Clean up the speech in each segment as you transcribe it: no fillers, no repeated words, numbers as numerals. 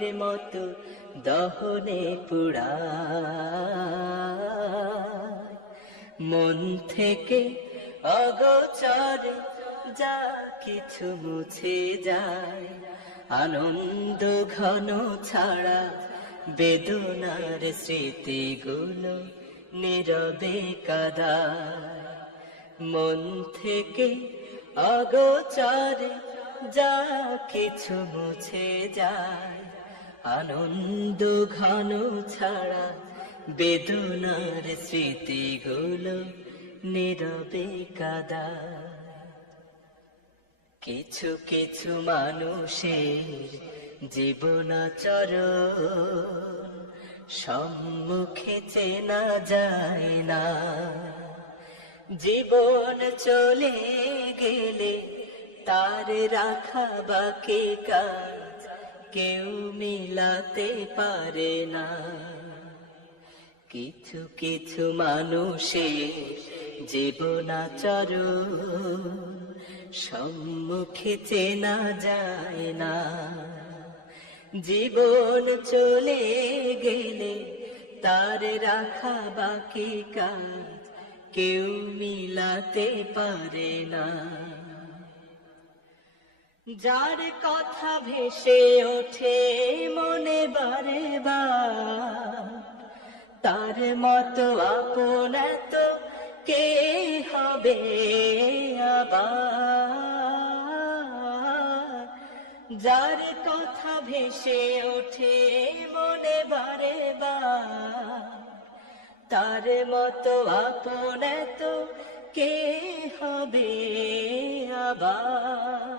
আগের মতো দহনে পুড়ায়। মন থেকে অগোচরে যা কিছু মুছে যায়, আনন্দ ঘন ছাড়া বেদনার স্মৃতিগুলো নীরবে কাঁদায়। মন থেকে অগোচরে যা কিছু মুছে যায়, আনন্দ ঘন ছাড়া বেদনার স্মৃতিগুলো নীরবে কাঁদায়। কিছু কিছু মানুষের জীবনাচরণ সম্মুখে চেনা যায় না। জীবন চলে গেলে তার রাখা বাকি কাজ কেউ মিলাতে পারে না। কিছু কিছু মানুষের জীবনাচরণ সম্মুখে চেনা যায় না। জীবন চলে গেলে তার রাখা বাকি কাজ কেউ মিলাতে পারে না। যার কথা ভেসে ওঠে মনে বারে বার, তার মতো আপন তো কে হবে আবার। যার কথা ভেসে ওঠে মনে বারে বার, তার মতো আপন তো কে হবে আবার।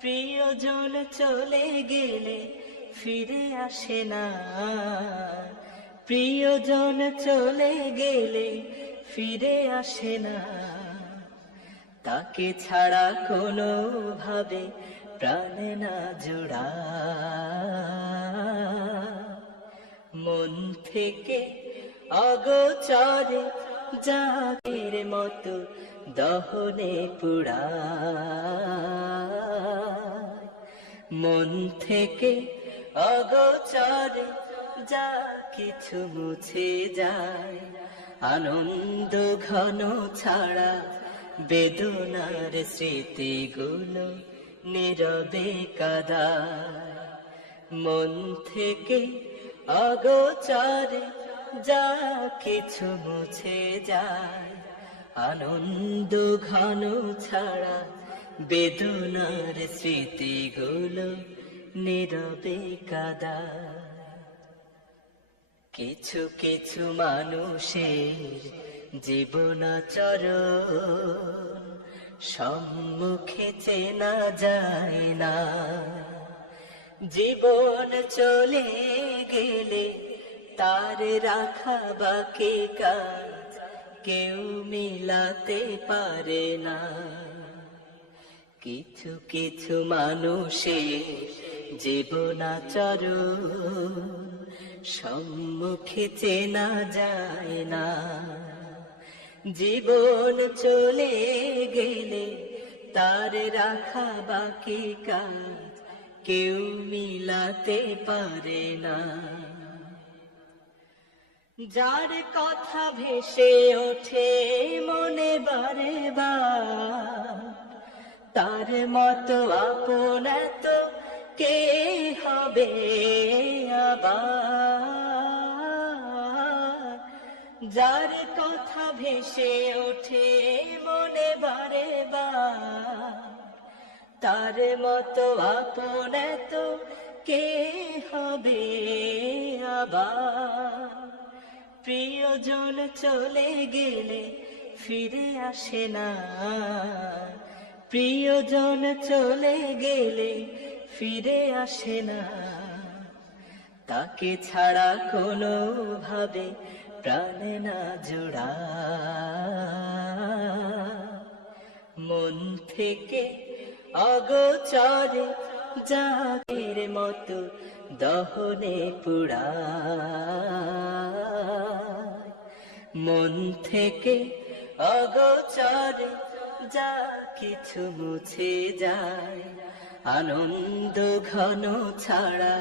প্রিয়জন চলে গেলে ফিরে আসে না, প্রিয়জন চলে গেলে ফিরে আসে না। তাকে ছাড়া কোনো ভাবে প্রাণে না জোড়া। মন থেকে অগোচরে জাগের মতো দহনে পুড়ায়। মন থেকে অগোচরে যা কিছু মুছে যায়, আনন্দ ঘন ছাড়া বেদনার স্মৃতিগুলো নীরবে কাঁদায়। মন থেকে অগোচরে যা কিছু মুছে যায়, আনন্দ ঘন ছাড়া বেদনার স্মৃতিগুলো নীরবে কাঁদায়। কিছু কিছু মানুষের জীবনাচরণ সম্মুখে চেনা যায় না। জীবন চলে গেলে তার রাখা বাকি কাজ কেউ মিলাতে পারে না। কিছু কিছু মানুষের জীবনাচরণ সম্মুখে চেনা যায় না। জীবন চলে গেলে তার রাখা বাকি কাজ কেউ মিলাতে পারে না। যার কথা ভেসে ওঠে মনে বারে বার, তার মতো আপন তো কে হবে আবার। যার কথা ভেসে ওঠে মনে বারে বার, তার মতো আপন তো কে হবে আবার। প্রিয়জন চলে গেলে ফিরে আসে না, প্রিয়জন চলে গেলে ফিরে আসে না। তাকে ছাড়া কোনো ভাবে প্রাণে না জোড়া। মন থেকে অগোচরে জাগের মতো দহনে পুড়ায়। মন থেকে অগোচরে যা কিছু মুছে যায়, আনন্দ ঘন ছাড়া